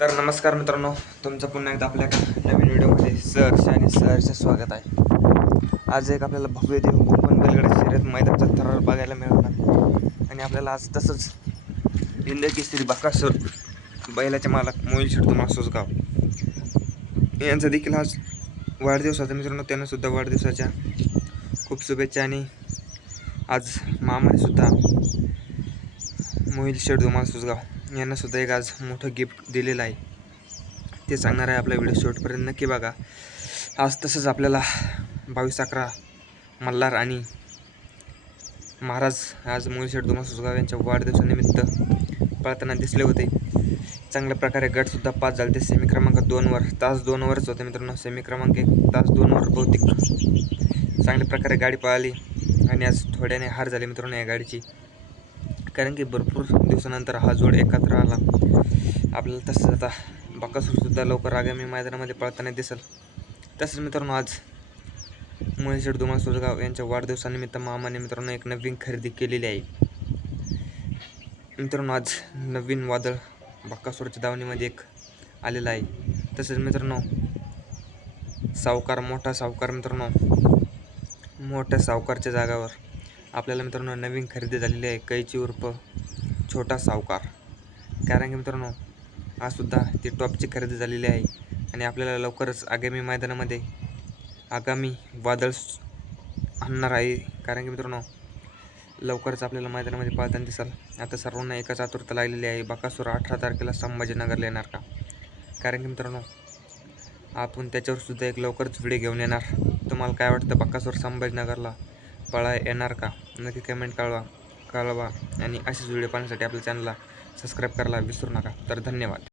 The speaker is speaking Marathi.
तर नमस्कार मित्रांनो, तुमचं पुन्हा एकदा आपल्या नवीन व्हिडिओमध्ये सहर्ष स्वागत आहे। आज एक आपल्याला भव्य देव ओपन बैलगाडा शर्यत मैदानाचा थरार बघायला मिळाला आणि आपल्याला आज तसंच हिंद केसरी बकासूर बैलाचे मालक मोहिल शेट मासोसगाव यांचा देखील आज वाढदिवस होता मित्रांनो। त्यांना सुद्धा वाढदिवसाच्या खूप शुभेच्छा आणि आज मामाने सुद्धा मोहिल शेट मासोसगाव यांना सुद्धा एक आज मोठं गिफ्ट दिलेलं आहे, ते सांगणार आहे आपला व्हिडिओ शेवटपर्यंत नक्की बघा। आज तसंच आपल्याला 22/11 मल्हार आणि महाराज आज मोहिल शेट मासोसगाव यांच्या वाढदिवसानिमित्त पळताना दिसले होते। चांगल्या प्रकारे गटसुद्धा पास झाले ते सेमी क्रमांक 2वर, तास 2वरच होते मित्रांनो। सेमी क्रमांक 1 तास 2वर बहुतेक चांगल्या प्रकारे गाडी पळाली आणि आज थोड्याने हार झाली मित्रांनो या गाडीची, कारण की भरपूर दिवसानंतर हा जोड एकत्र आला। आपल्याला तसंच आता बकासूरसुद्धा लवकर आगामी मैदानामध्ये पळताना दिसेल। तसंच मित्रांनो आज मोहिल शेट मासोसगाव यांच्या वाढदिवसानिमित्त मामाने मित्रांनो एक नवीन खरेदी केलेली आहे मित्रांनो। आज नवीन वादळ बकासूरच्या दावणीमध्ये एक आलेला आहे। तसेच मित्रांनो सावकार, मोठा सावकार मित्रांनो, मोठ्या सावकारच्या जागावर आपल्याला मित्रांनो नवीन खरेदी झालेली आहे, कैची उर्फ छोटा सावकार। कारण की मित्रांनो आज सुद्धा ती टॉपची खरेदी झालेली आहे आणि आपल्याला लवकरच आगामी मैदानामध्ये आगामी वादळ आणणार आहे। कारण की मित्रांनो लवकरच आपल्याला मैदानामध्ये पळताना दिसाल। आता सर्वांना एकच आतुरता लागलेली आहे, बकासूर 18 तारखेला संभाजीनगरला येणार का? कारण की मित्रांनो आपण त्याच्यावर सुद्धा एक लवकरच व्हिडिओ घेऊन येणार। तुम्हाला काय वाटतं, बकासूर संभाजीनगरला पळा येणार का? नक्की कमेंट कळवा आणि असेच व्हिडिओ पाहण्यासाठी आपल्या चॅनलला सबस्क्राईब करायला विसरू नका। तर धन्यवाद।